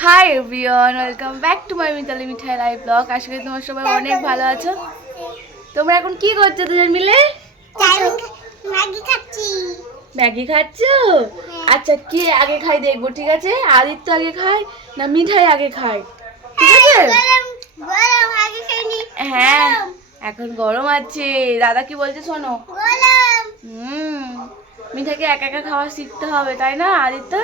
Hi everyone welcome back to my Mitali Mithai live vlog আশা করি তোমার সবাই অনেক ভালো আছো। তোমরা এখন কি করছ দুজন মিলে? ম্যাগি খাচ্ছি। ম্যাগি খাচ্ছো? আচ্ছা কে আগে খাই দেখব ঠিক আছে? আদিত্য আগে খায় না মিঠাই আগে খায়? ঠিক আছে? ম্যাগি খাইনি হ্যাঁ এখন গরম আছে। দাদা কি বলছে শোনো? হুম মিঠাইকে একা একা খাওয়া শিখতে হবে তাই না আদিত্য?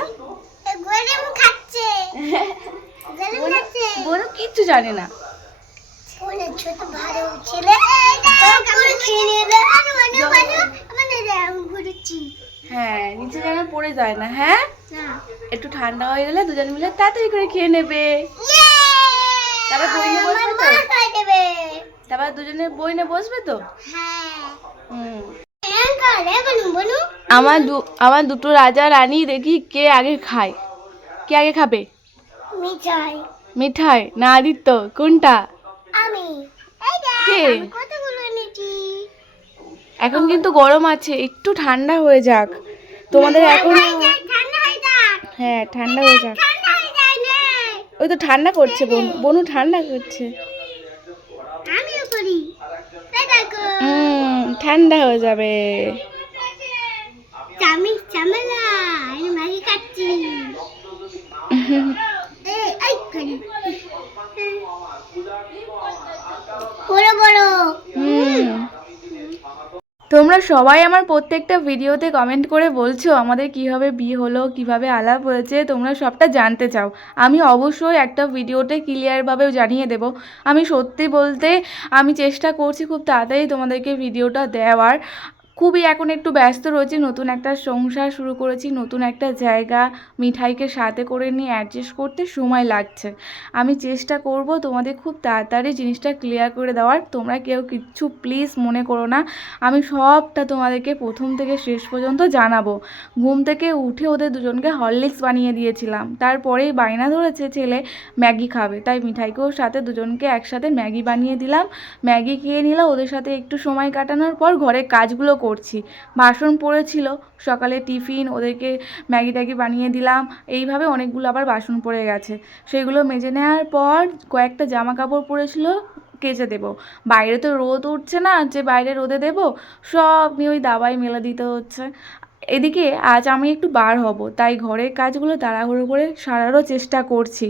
বোনও কিচ্ছু জানে না। হ্যাঁ নিচে যেন পড়ে যায় না হ্যাঁ? একটু ঠান্ডা হয়ে গেলে দুজন মিলে তাড়াতাড়ি করে খেয়ে নেবে। তারপর বই নিয়ে বসবে তো? তারপর দুজনে বই নিয়ে বসবে তো? হ্যাঁ। বলুন। আমার দু আমার দুটো রাজা রানী দেখি কে আগে খায়। কে আগে খাবে? মিঠাই। মিঠাই? না আদিত্য কোনটা? আমি। কে? কতগুলো এনেছি। এখন কিন্তু গরম আছে একটু ঠান্ডা হয়ে যাক। তোমাদের এখন হয়ে ঠান্ডা হয়ে যাক। ওই তো ঠান্ডা করছে বনু। বনু ঠান্ডা করছে। ঠান্ডা হয়ে যাবে। চামি চামেলা আমি খাচ্ছি এই এই করি বড় বড়। তোমরা সবাই আমার প্রত্যেকটা ভিডিওতে কমেন্ট করে বলছো আমাদের কীভাবে বিয়ে হলো, কীভাবে আলাপ হয়েছে, তোমরা সবটা জানতে চাও। আমি অবশ্যই একটা ভিডিওতে ক্লিয়ারভাবে জানিয়ে দেব। আমি সত্যি বলতে আমি চেষ্টা করছি খুব তাড়াতাড়ি তোমাদেরকে ভিডিওটা দেওয়ার। খুবই এখন একটু ব্যস্ত রয়েছি, নতুন একটা সংসার শুরু করেছি, নতুন একটা জায়গা মিঠাইকে সাথে করে নিয়ে অ্যাডজাস্ট করতে সময় লাগছে। আমি চেষ্টা করব তোমাদের খুব তাড়াতাড়ি জিনিসটা ক্লিয়ার করে দেওয়ার। তোমরা কেউ কিচ্ছু প্লিজ মনে করো না। আমি সবটা তোমাদেরকে প্রথম থেকে শেষ পর্যন্ত জানাব। ঘুম থেকে উঠে ওদের দুজনকে হরলিক্স বানিয়ে দিয়েছিলাম। তারপরেই বায়না ধরেছে ছেলে ম্যাগি খাবে। তাই মিঠাইকেও সাথে দুজনকে একসাথে ম্যাগি বানিয়ে দিলাম। ম্যাগি খেয়ে নিলাম। ওদের সাথে একটু সময় কাটানোর পর ঘরের কাজগুলো করছি। বাসন পড়েছিল, সকালে টিফিন, ওদেরকে ম্যাগি ট্যাগি বানিয়ে দিলাম, এইভাবে অনেকগুলো আবার বাসন পড়ে গেছে। সেগুলো মেজে নেওয়ার পর কয়েকটা জামা কাপড় পরেছিল কেচে দেবো। বাইরে তো রোদ উঠছে না, যে বাইরে রোদে দেবো, সব নিয়ে ওই দাবাই মেলে দিতে হচ্ছে। এদিকে আজ আমি একটু বার হব, তাই ঘরের কাজগুলো তাড়াহুড়ো করে সারারও চেষ্টা করছি।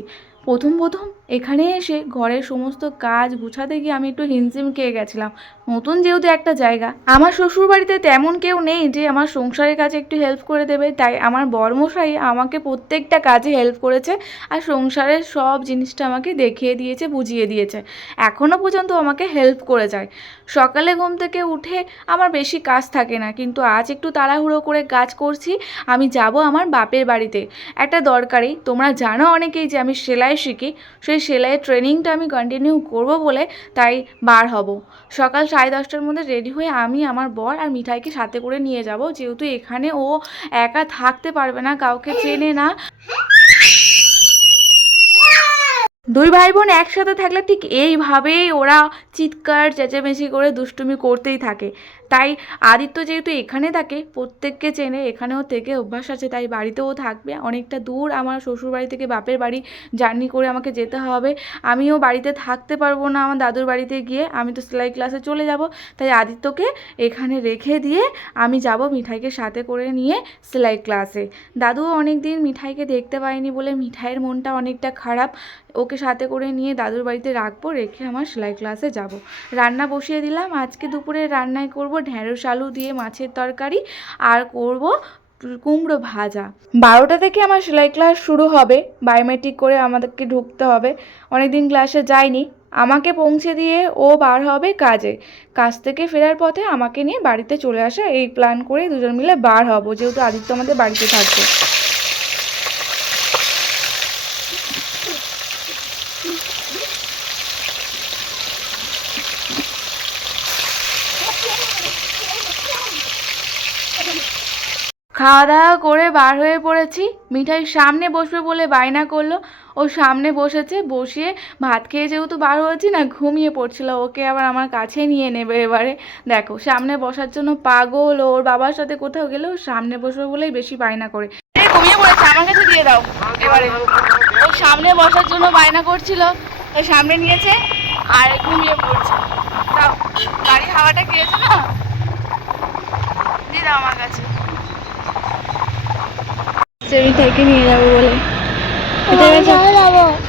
প্রথম প্রথম এখানে এসে ঘরের সমস্ত কাজ গুছাতে গিয়ে আমি একটু হিমশিম খেয়ে গেছিলাম। নতুন যেহেতু একটা জায়গা, আমার শ্বশুর বাড়িতে তেমন কেউ নেই যে আমার সংসারের কাজে একটু হেল্প করে দেবে, তাই আমার বরমশাই আমাকে প্রত্যেকটা কাজে হেল্প করেছে আর সংসারের সব জিনিসটা আমাকে দেখিয়ে দিয়েছে, বুঝিয়ে দিয়েছে। এখনও পর্যন্ত আমাকে হেল্প করে যায়। সকালে ঘুম থেকে উঠে আমার বেশি কাজ থাকে না, কিন্তু আজ একটু তাড়াহুড়ো করে কাজ করছি, আমি যাব আমার বাপের বাড়িতে। একটা দরকারি, তোমরা জানো অনেকেই যে আমি সেলাই শিখি, সেই সেলাইয়ের ট্রেনিংটা আমি কন্টিনিউ করব বলে তাই বার হব। সকাল সাড়ে দশটার মধ্যে রেডি হয়ে আমি আমার বর আর মিঠাইকে সাথে করে নিয়ে যাব। যেহেতু এখানে ও একা থাকতে পারবে না, কাউকে চেনে না। দুই ভাই বোন একসাথে থাকলে ঠিক এইভাবেই ওরা চিৎকার, চেঁচামেচি করে দুষ্টুমি করতেই থাকে। তাই আদিত্য যেহেতু এখানে থাকে, প্রত্যেককে চেনে এখানেও থেকে অভ্যাস আছে, তাই বাড়িতেও থাকবে। অনেকটা দূর আমার শ্বশুর বাড়ি থেকে বাপের বাড়ি জার্নি করে আমাকে যেতে হবে। আমিও বাড়িতে থাকতে পারব না আমার দাদুর বাড়িতে গিয়ে, আমি তো সেলাই ক্লাসে চলে যাব। তাই আদিত্যকে এখানে রেখে দিয়ে আমি যাব মিঠাইকে সাথে করে নিয়ে সেলাই ক্লাসে। দাদুও অনেক দিন মিঠাইকে দেখতে পায়নি বলে মিঠাইয়ের মনটা অনেকটা খারাপ। ওকে সাথে করে নিয়ে দাদুর বাড়িতে রাখব, রেখে আমার সেলাই ক্লাসে যাব। রান্না বসিয়ে দিলাম। আজকে দুপুরে রান্নায় করব ঢ্যাঁড়স, আলু দিয়ে মাছের তরকারি আর করব কুমড়ো ভাজা। বারোটা থেকে আমার সেলাই ক্লাস শুরু হবে। বায়োমেট্রিক করে আমাদেরকে ঢুকতে হবে। অনেকদিন ক্লাসে যাইনি। আমাকে পৌঁছে দিয়ে ও বার হবে কাজে। কাজ থেকে ফেরার পথে আমাকে নিয়ে বাড়িতে চলে আসা, এই প্ল্যান করে দুজন মিলে বার হব। যেহেতু আদিত্য আমাদের বাড়িতে থাকবে। খাওয়া দাওয়া করে বার হয়ে পড়েছি। মিঠাই সামনে বসবে বলে বায়না করল। ও সামনে বসেছে, বসিয়ে ভাত খেয়ে যেহেতু বার হয়েছি না, ঘুমিয়ে পড়ছিল। ওকে আবার আমার কাছে নিয়ে নেবে এবারে। দেখো, সামনে বসার জন্য পাগল। ওর বাবার সাথে কোথাও গেলেও সামনে বসবে বলেই বেশি বায়না করে। ঘুমিয়ে পড়েছে, আমার কাছে দিয়ে দাও। এবারে ও সামনে বসার জন্য বায়না করছিল। তো সামনে নিয়েছে আর ঘুমিয়ে পড়ছে। তাও গাড়ির হাওয়াটা খেয়েছে না? দিয়ে দাও আমার কাছে। নিয়ে যাব বলে।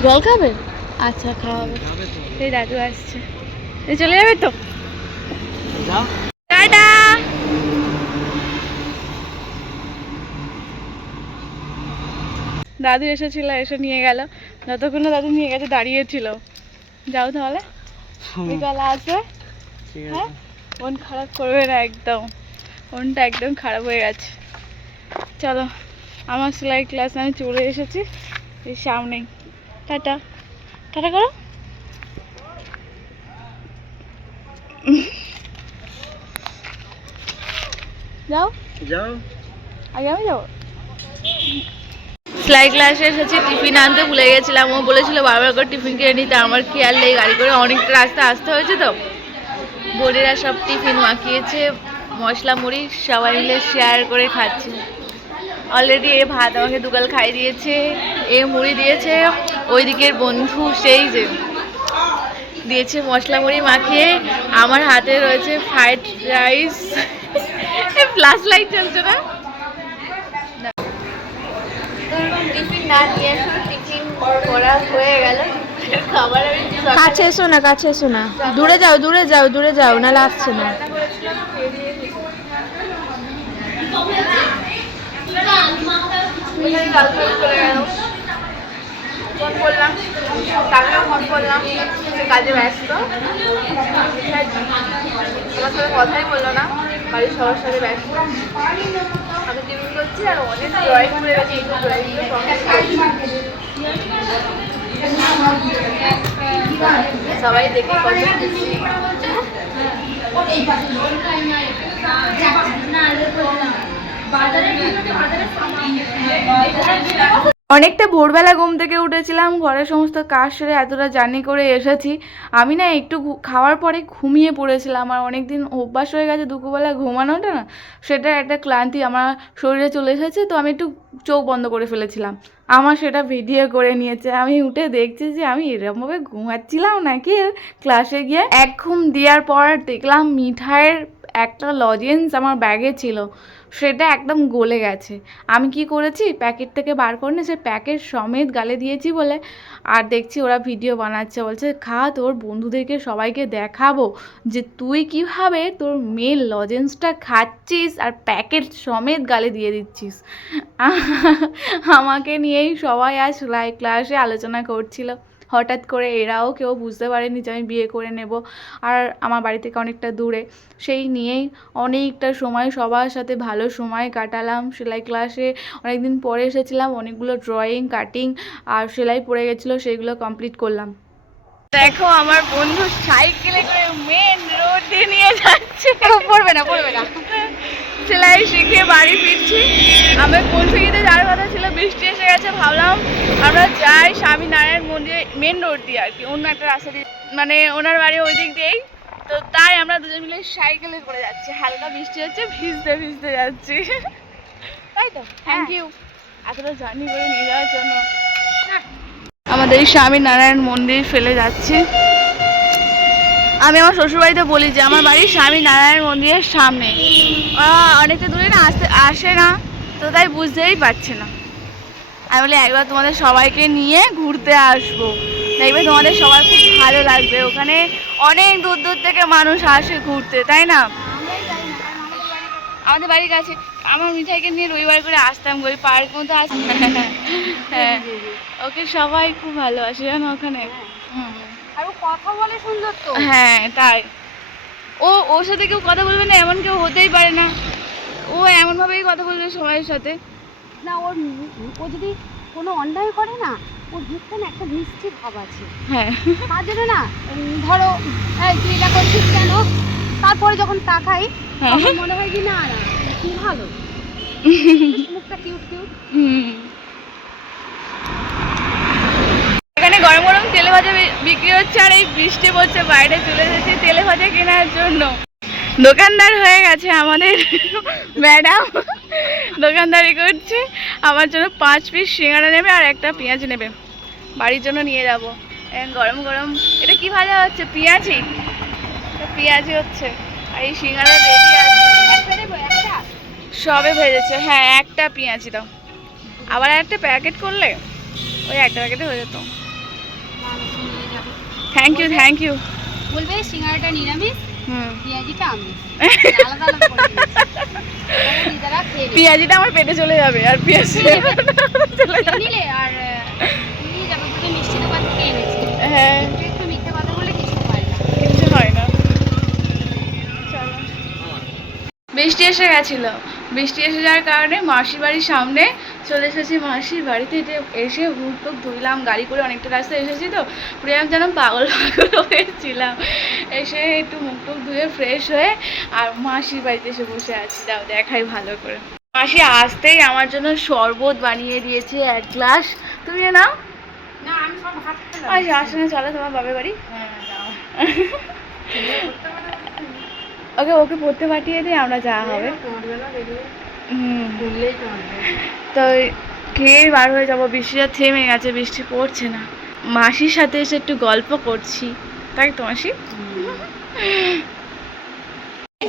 জল খাবে? আচ্ছা খাওয়াবে। এই দাদু আসছে। এই চলে যাবে তো? টাটা! দাদু এসেছিল এসে নিয়ে গেল। যতক্ষণ দাদু নিয়ে গেছে দাঁড়িয়েছিল যাও তাহলে। বিকাল আসবে। হ্যাঁ? মন খারাপ করবে না একদম। মনটা একদম খারাপ হয়ে গেছে। চলো। আমার সেলাই ক্লাস আমি চলে এসেছি। এই সামনেই টাটা। টাটা করো। যাও। যাও। আগে আমি যাব। সেলাই ক্লাসে এসেছি টিফিন আনতে ভুলে গেছিলাম। ও বলেছিল বারবার করে টিফিন কিনে নিতে আমার খেয়াল নেই। গাড়ি করে অনেকটা রাস্তা আসতে হয়েছে তো। বোনেরা সব টিফিন মাখিয়েছে মশলা মুড়ি সবাই মিলে শেয়ার করে খাচ্ছে। অলরেডি এ ভাত আমাকে দুগাল খাই দিয়েছে এ মুড়ি দিয়েছে ওই দিকের বন্ধু সেই যে দিয়েছে মশলা মুড়ি মাখিয়ে আমার হাতে রয়েছে ফ্রাইড রাইস ফ্লাশ লাইট চলছে না? টিফিন না নিয়ে এসো টিফিন করা হয়ে গেল। আমি কাছে এসো না কাছে এসো না। দূরে যাও দূরে যাও দূরে যাও নাহলে আসছে না। ফেল চলে গেল ফোন করলাম তাকেও ফোন করলাম কাজে ব্যস্ত আমার সাথে কথাই বলল না বাড়ির সবার সাথে ব্যস্ত আমি টিফিন করছি আর অনেক ড্রয়িং করে সবাই দেখে খুশি অনেকটা ভোরবেলা ঘুম থেকে উঠেছিলাম, ঘরের সমস্ত কাজ সেরে এতটা জার্নি করে এসেছি। আমি না একটু খাওয়ার পরে ঘুমিয়ে পড়েছিলাম আমার অনেক দিন অভ্যাস হয়ে গেছে দুপুরবেলা ঘুমানোটা না, সেটা একটা ক্লান্তি আমার শরীরে চলে এসেছে, তো আমি একটু চোখ বন্ধ করে ফেলেছিলাম। আমার সেটা ভিডিও করে নিয়েছে, আমি উঠে দেখছি যে আমি এরকমভাবে ঘুমাচ্ছিলাম নাকি ক্লাসে গিয়ে। এক ঘুম দেওয়ার পর দেখলাম মিঠাইয়ের একটা লজেন্স আমার ব্যাগে ছিল। সেটা একদম গলে গেছে। আমি কি করেছি? প্যাকেট থেকে বার করে নিয়ে সে প্যাকেট সমেত গালে দিয়েছি বলে। আর দেখছি ওরা ভিডিও বানাচ্ছে, বলছে, খা, তোর বন্ধুদেরকে সবাইকে দেখাবো যে তুই কীভাবে তোর মেয়ের লজেন্সটা খাচ্ছিস আর প্যাকেট সমেত গালে দিয়ে দিচ্ছিস। আমাকে নিয়েই সবাই আজ সেলাই ক্লাসে আলোচনা করছিল। হঠাৎ করে এরাও কেউ বুঝতে পারেনি যে আমি বিয়ে করে নেব। আর আমার বাড়ি থেকে অনেকটা দূরে। সেই নিয়েই অনেকটা সময় সবার সাথে ভালো সময় কাটালাম। সেলাই ক্লাসে অনেকদিন পরে এসেছিলাম, অনেকগুলো ড্রয়িং কাটিং আর সেলাই পড়ে গেছিল, সেইগুলো কমপ্লিট করলাম। দেখো আমার বন্ধু সাইকেলে করে মেন রোডে নিয়ে যাচ্ছে। পড়বে না পড়বে না। সেলাই শিখে বাড়ি ফিরছি। আমি পৌঁছে যাওয়ার কথা ছিল বৃষ্টি এসে গেছে ভাবলাম আমরা যাই স্বামীনারায়ণ মন্দিরে মেন রোড দিয়ে আর কি অন্য একটা রাস্তা দিয়ে। মানে ওনার বাড়ি ওই দিক দিয়েই। তো তাই আমরা দুজন মিলে সাইকেলে করে যাচ্ছি। হালকা বৃষ্টি হচ্ছে ভিজতে ভিজতে যাচ্ছি। তাই তো? থ্যাংক ইউ এতটা জার্নি করে নিয়ে যাওয়ার জন্য। আমাদের স্বামীনারায়ণ মন্দির ফেলে যাচ্ছি। আমি আমার শ্বশুরবাড়িতে বলি যে, আমার বাড়ি স্বামীনারায়ণ মন্দিরের সামনে। অনেকটা দূরে না আসতে, আসে না, তো তাই বুঝতেই পারছে না। আমি বলি, একবার তোমাদের সবাইকে নিয়ে ঘুরতে আসব। দেখবে তোমাদের সবার খুব ভালো লাগবে। ওখানে অনেক দূর দূর থেকে মানুষ আসে ঘুরতে, তাই না? আমাদের বাড়ির কাছে, আমার মিঠাইকে নিয়ে রবিবার করে আসতাম ওই পার্ক মতো আস হ্যাঁ। ওকে সবাই খুব ভালোবাসে, জানো ওখানে? কথা বলে সুন্দর তো। হ্যাঁ তাই। ও ওর সাথে কেউ কথা বলবে না এমন কেউ হতেই পারে না। ও এমনভাবেই কথা বলবে সবার সাথে। না ওর ও যদি কোনো অন্যায় করে না ওর মুখটা না একটা মিষ্টি ভাব আছে। হ্যাঁ। তার জন্য না ধরো এই তুই এটা করছিস কেন? তারপরে যখন তাকাই হ্যাঁ। তখন মনে হয় কি না না কি ভালো। মুখটা কিউট কিউট হুম। এখানে গরম গরম তেলে ভাজা বি- বিক্রি হচ্ছে আর এই বৃষ্টি পড়ছে, বাইরে চলে এসেছি তেলে ভাজা কেনার জন্য। দোকানদার হয়ে গেছে আমাদের, ম্যাডাম। দোকানদারি করছে, আমার জন্য পাঁচ পিস সিঙ্গারা নেবে আর একটা পেঁয়াজ নেবে। বাড়ির জন্য নিয়ে যাব। গরম গরম, এটা কি ভাজা হচ্ছে? পেঁয়াজি? পেঁয়াজি হচ্ছে। আর এই সিঙ্গারা রেডি সবে ভেজেছে হ্যাঁ একটা পেঁয়াজি দাও। আবার একটা প্যাকেট করলে? ওই একটা প্যাকেটে হয়ে যেত। থ্যাংক ইউ থ্যাংক ইউ বলবে সিঙ্গারাটা নিরামিষ হুম। পেঁয়াজিটা আমিষ। আলাদা আলাদা করে আমার পেটে চলে যাবে আর পেঁয়াজ চলে যাবে। নিলে আর আহ, নিয়ে যাবে বলে মিষ্টি দোকান থেকে এনেছি হ্যাঁ। একটু একটু মিথ্যে কথা বলে কিছু হয় না। কিচ্ছু হয় না। বৃষ্টি এসে গেছিল। বৃষ্টি এসে যাওয়ার কারণে মাসির বাড়ির সামনে চলে এসেছি। মাসির বাড়িতে এটা এসে হুক টুক ধুইলাম গাড়ি করে অনেকটা রাস্তা এসেছি তো। পুরো আমি যেন পাগল পাগল হয়েছিলাম। এসে একটু মুখ টুক ধুয়ে ফ্রেশ হয়ে আর মাসির বাড়িতে এসে বসে আছি। দাও দেখাই ভালো করে। মাসি আসতেই আমার জন্য শরবত বানিয়ে দিয়েছে এক গ্লাস। তুমি নাও। না আমি সব আচ্ছা আসলে চলো তোমার বাবার বাড়ি। হ্যাঁ ওকে ওকে পড়তে পাঠিয়ে দিই আমরা যাওয়া হবে। তো খেয়ে বার হয়ে যাব বৃষ্টিটা থেমে গেছে বৃষ্টি পড়ছে না। মাসির সাথে এসে একটু গল্প করছি। তাই তো মাসি?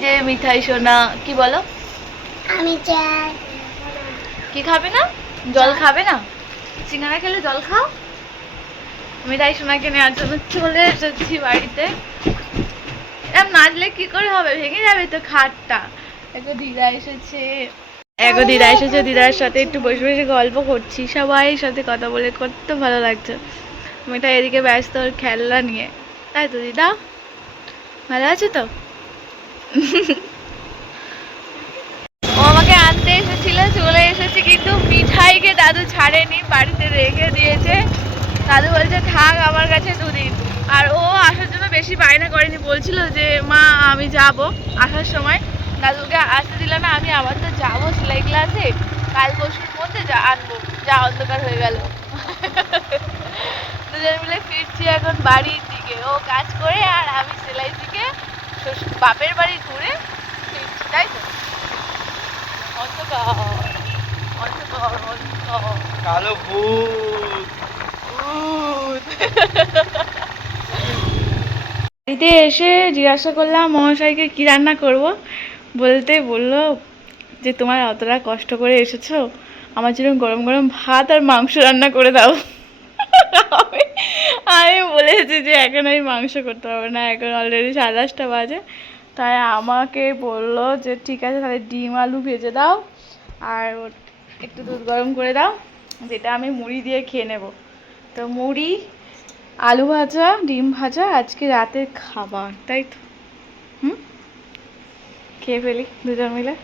যে মিঠাই সোনা কি বলো? আমি চাই। কি খাবে না? জল। খাবে না? সিঙ্গারা খেলে জল খাও। মিঠাই সোনাকে নেওয়ার জন্য চলে এসেছি বাড়িতে। এরম নাচলে কি করে হবে? ভেঙে যাবে তো খাটটা। দেখো দিদা এসেছে। এখন দিদা এসেছে দিদার সাথে একটু বসে বসে গল্প করছি। সবাই সাথে কথা বলে কত ভালো লাগছে। মেয়েটা এদিকে ব্যস্ত ওর খেলনা নিয়ে। তাই তো দিদা? ভালো আছে তো? ও আমাকে আনতে এসেছিল চলে এসেছে কিন্তু মিঠাইকে দাদু ছাড়েনি বাড়িতে রেখে দিয়েছে। দাদু বলছে, থাক, আমার কাছে দুদিন। আর ও আসার জন্য বেশি বায়না করেনি, বলছিল যে, মা, আমি যাব আসার সময়। দাদুকে আসতে দিল না, আমি আবার তো যাব সেলাই ক্লাসে। কাল পরশুর মধ্যে যা আনব। যা অন্ধকার হয়ে গেল। দুজন মিলে ফিরছি এখন বাড়ির দিকে। ও কাজ করে আর আমি সেলাই শ্বশুর, বাপের বাড়ি ঘুরে ফিরছি, তাই তো? অন্ধকার অন্ধকার অন্ধকার। কালো ভূত। ভূত। বাড়িতে এসে জিজ্ঞাসা করলাম, মহাশয়কে কি রান্না করব? বলতে বলল যে, তোমার অতটা কষ্ট করে এসেছ। আমার জন্য গরম গরম ভাত আর মাংস রান্না করে দাও। আমি বলেছি যে, এখন আমি মাংস করতে পারব না। এখন অলরেডি সাড়ে দশটা বাজে। তাই আমাকে বলল যে, ঠিক আছে, তাহলে ডিম, আলু ভেজে দাও আর একটু দুধ গরম করে দাও। যেটা আমি মুড়ি দিয়ে খেয়ে নেব। তো মুড়ি, আলু ভাজা, ডিম ভাজা, আজকে রাতের খাবার, তাই তো? হুম? খেয়ে ফেলি দুজন মিলে।